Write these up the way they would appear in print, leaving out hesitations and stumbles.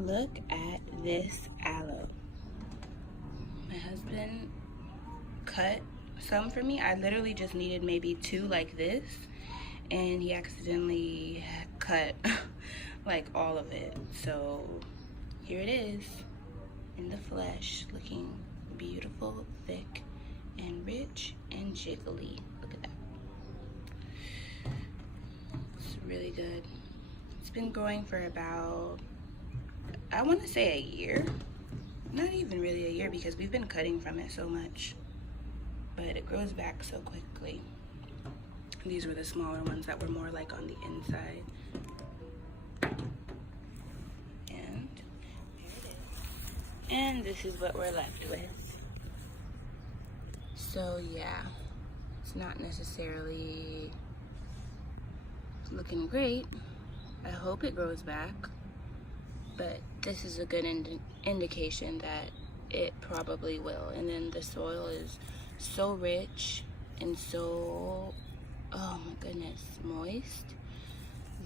Look at this aloe. My husband cut some for me. I literally just needed maybe 2 like this, and he accidentally cut like all of it. So here it is in the flesh, looking beautiful, thick, and rich and jiggly. Look at that. It's really good. It's been growing for about, I want to say a year. Not even really a year because we've been cutting from it so much. But it grows back so quickly. These were the smaller ones that were more like on the inside. And there it is. And this is what we're left with. So yeah, it's not necessarily looking great. I hope it grows back, but this is a good indication that it probably will. And then the soil is so rich and so, oh my goodness, moist,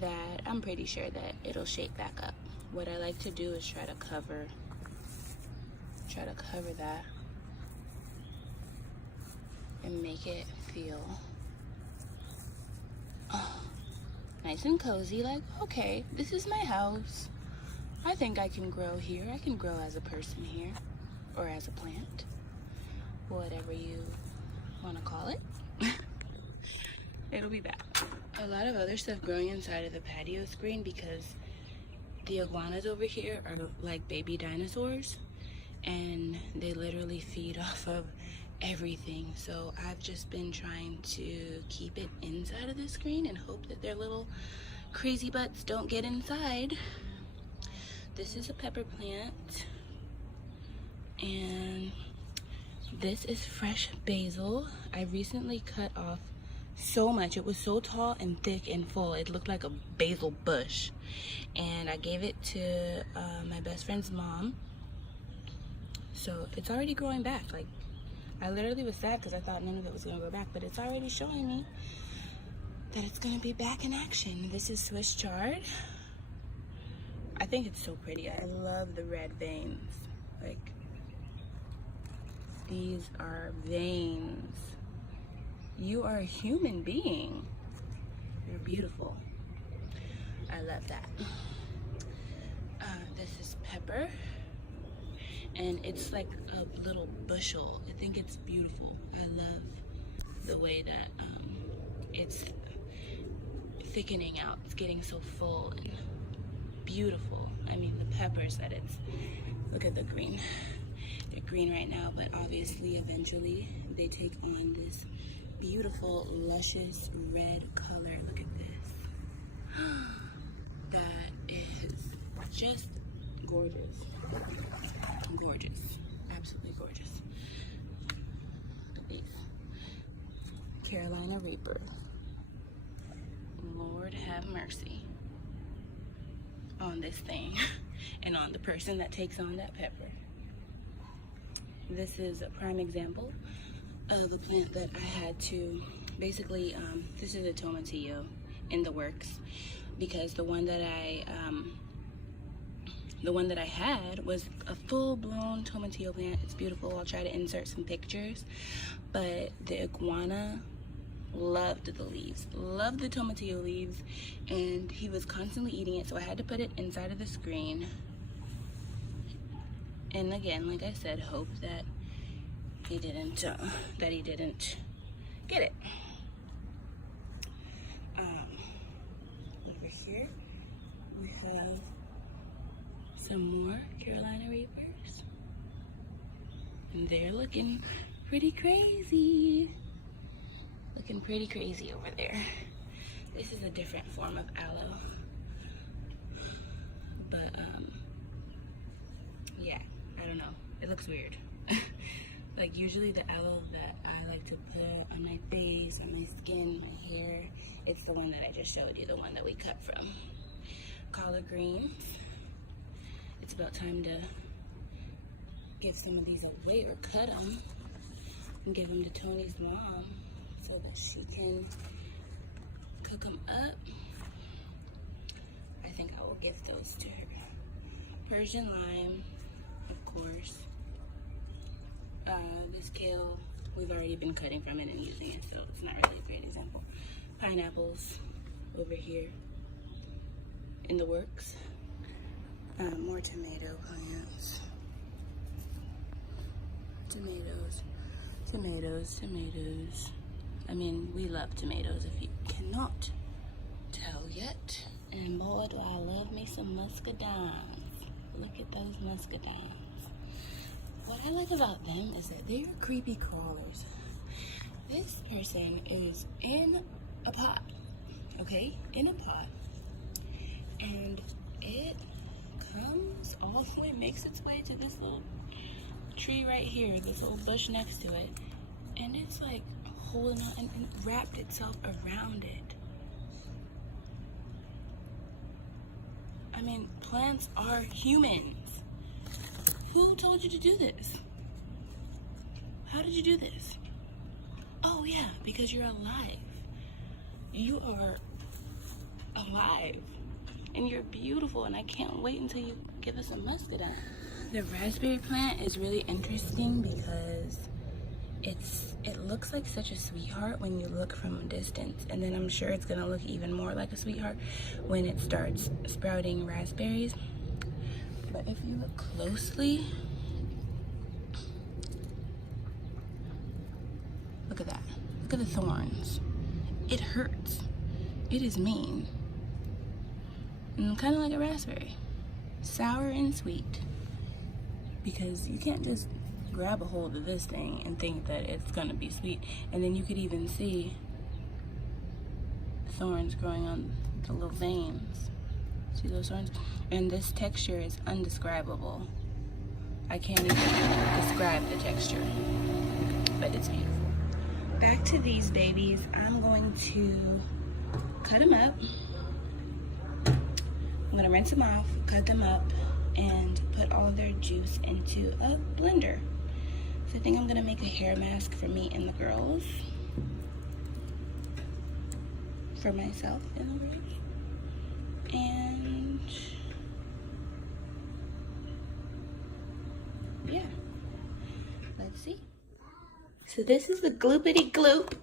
that I'm pretty sure that it'll shake back up. What I like to do is try to cover that and make it feel nice and cozy, like, okay, this is my house. I think I can grow here. I can grow as a person here, or as a plant, whatever you want to call it. It'll be back. A lot of other stuff growing inside of the patio screen because the iguanas over here are like baby dinosaurs, and they literally feed off of everything. So I've just been trying to keep it inside of the screen and hope that their little crazy butts don't get inside. This is a pepper plant, and this is fresh basil. I recently cut off so much. It was so tall and thick and full. It looked like a basil bush. And I gave it to my best friend's mom. So it's already growing back. Like, I literally was sad because I thought none of it was going to grow back, but it's already showing me that it's going to be back in action. This is Swiss chard. I think it's so pretty. I love the red veins. Like, these are veins. You are a human being. You're beautiful. I love that. This is pepper, and it's like a little bushel. I think it's beautiful. I love the way that it's thickening out. It's getting so full and beautiful. I mean, the peppers that it's, look at the green. They're green right now, but obviously eventually they take on this beautiful, luscious red color. Look at this. That is just gorgeous. Gorgeous. Absolutely gorgeous. Look at these. Carolina Reaper. Lord have mercy on this thing and on the person that takes on that pepper. This is a prime example of a plant that I had to basically, this is a tomatillo in the works, because the one that I had was a full-blown tomatillo plant. It's beautiful. I'll try to insert some pictures, but the iguana loved the leaves, loved the tomatillo leaves, and he was constantly eating it, so I had to put it inside of the screen. And again, like I said, hope that he didn't get it. Over here we have some more Carolina Reapers, and they're looking pretty crazy. Looking pretty crazy over there. This is a different form of aloe, but yeah, I don't know. It looks weird. Like, usually the aloe that I like to put on my face, on my skin, my hair, it's the one that I just showed you, the one that we cut from. Collard greens. It's about time to give some of these away, or cut them and give them to Tony's mom so that she can cook them up. I think I will give those to her. Persian lime, of course. This kale, we've already been cutting from it and using it, so it's not really a great example. Pineapples over here in the works. More tomato plants. Tomatoes. I mean, we love tomatoes if you cannot tell yet. And boy, do I love me some muscadines. Look at those muscadines. What I like about them is that they're creepy crawlers. This person is in a pot, okay? In a pot. And it comes all the way, makes its way to this little tree right here, this little bush next to it. And it's like holding on and wrapped itself around it. I mean, plants are humans. Who told you to do this? How did you do this? Oh yeah, because you're alive. You are alive. And you're beautiful, and I can't wait until you give us a muscadine. The raspberry plant is really interesting because it looks like such a sweetheart when you look from a distance, and then I'm sure it's gonna look even more like a sweetheart when it starts sprouting raspberries. But if you look closely, look at that. Look at the thorns. It hurts. It is mean. And kind of like a raspberry. Sour and sweet. Because you can't just grab a hold of this thing and think that it's gonna be sweet. And then you could even see thorns growing on the little veins. See those thorns? And this texture is undescribable. I can't even describe the texture, but it's beautiful. Back to these babies. I'm going to cut them up. I'm gonna rinse them off, cut them up, and put all of their juice into a blender. So I think I'm gonna make a hair mask for me and the girls. For myself in the rig. And yeah, let's see. So this is the gloopity gloop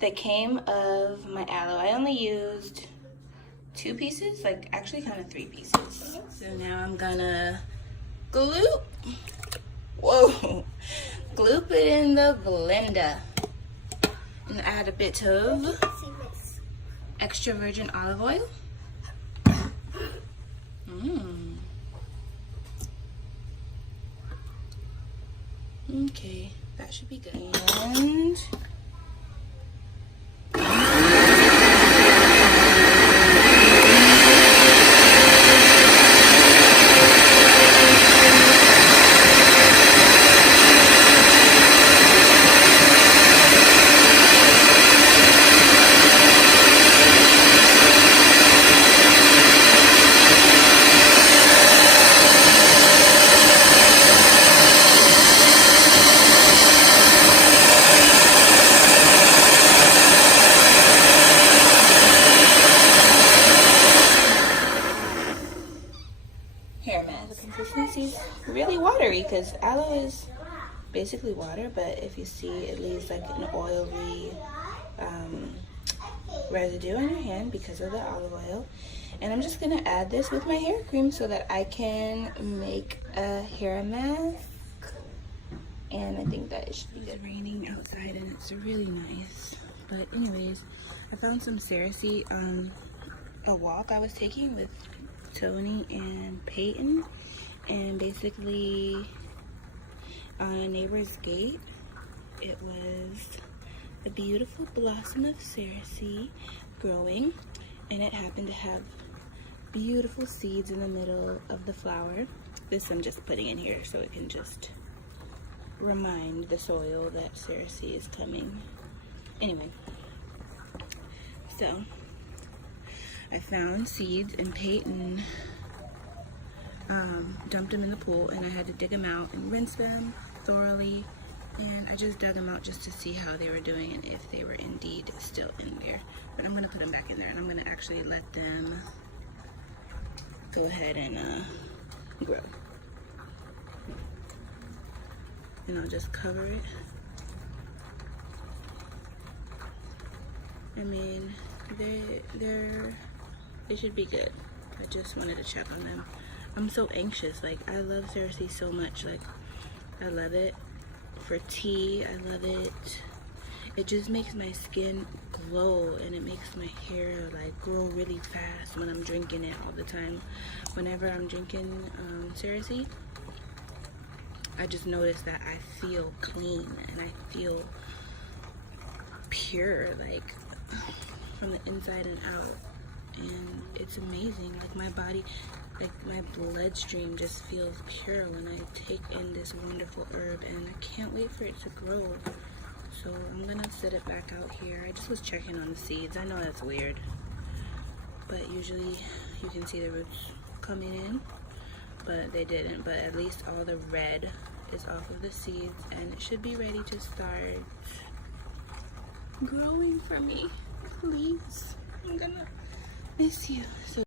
that came of my aloe. I only used 2 pieces, like actually kind of 3 pieces. So now I'm gonna gloop, whoa, gloop it in the blender and add a bit of extra virgin olive oil. Okay, that should be good. And hair mask. The consistency's really watery because aloe is basically water, but if you see, it leaves like an oily residue on your hand because of the olive oil. And I'm just gonna add this with my hair cream so that I can make a hair mask. And I think that it should be good. It's raining outside and it's really nice. But anyways, I found some Cereseed on a walk I was taking with Tony and Peyton, and basically on a neighbor's gate it was a beautiful blossom of Cereseed growing, and it happened to have beautiful seeds in the middle of the flower. This I'm just putting in here so it can just remind the soil that Cereseed is coming. Anyway, so I found seeds and Peyton dumped them in the pool, and I had to dig them out and rinse them thoroughly. And I just dug them out just to see how they were doing and if they were indeed still in there. But I'm gonna put them back in there, and I'm gonna actually let them go ahead and grow. And I'll just cover it. I mean, they should be good. I just wanted to check on them. I'm so anxious. Like, I love CeraSea so much. Like, I love it for tea. I love it. It just makes my skin glow, and it makes my hair like grow really fast when I'm drinking it all the time. Whenever I'm drinking CeraSea, I just notice that I feel clean and I feel pure, like from the inside and out. And it's amazing. Like, my body, like my bloodstream just feels pure when I take in this wonderful herb, and I can't wait for it to grow. So I'm gonna set it back out here. I just was checking on the seeds. I know that's weird, but usually you can see the roots coming in, but they didn't. But at least all the red is off of the seeds, and it should be ready to start growing for me. Please, I'm gonna miss you. So